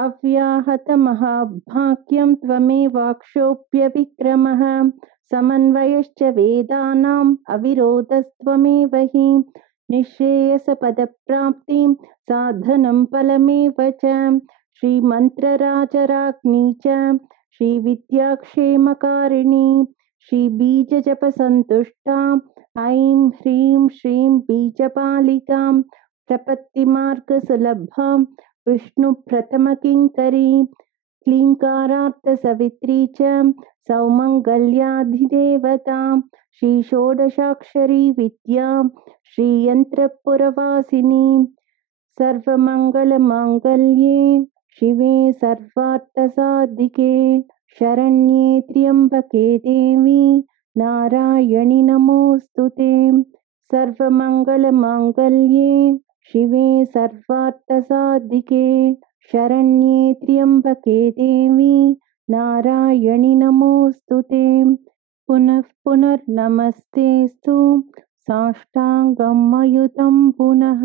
अव्याहतमहाभाग्यं त्वमेवाक्षोभ्यविक्रमः समन्वयश्च वेदानाम् अविरोधस्त्वमेव हि निःश्रेयसपदप्राप्तिं साधनं फलमेव च श्रीमन्त्रराजराज्ञी च श्रीविद्याक्षेमकारिणी श्रीबीजजपसन्तुष्टा ऐं ह्रीं श्रीं बीजपालिकां प्रपत्तिमार्गसुलभां विष्णुप्रथमकिङ्करी क्लीङ्कारार्थसवित्री च सौमङ्गल्याधिदेवता श्रीषोडशाक्षरी विद्या श्रीयन्त्रपुरवासिनी सर्वमङ्गलमाङ्गल्ये शिवे सर्वार्थसाधिके शरण्ये त्र्यम्बके देवी नारायणि नमोऽस्तुते। सर्वमङ्गलमाङ्गल्ये शिवे सर्वार्थसाधिके शरण्ये त्र्यम्बके देवी नारायणि नमोऽस्तुते। पुनः पुनर्नमस्तेऽस्तु साष्टाङ्गं मयुतं पुनः।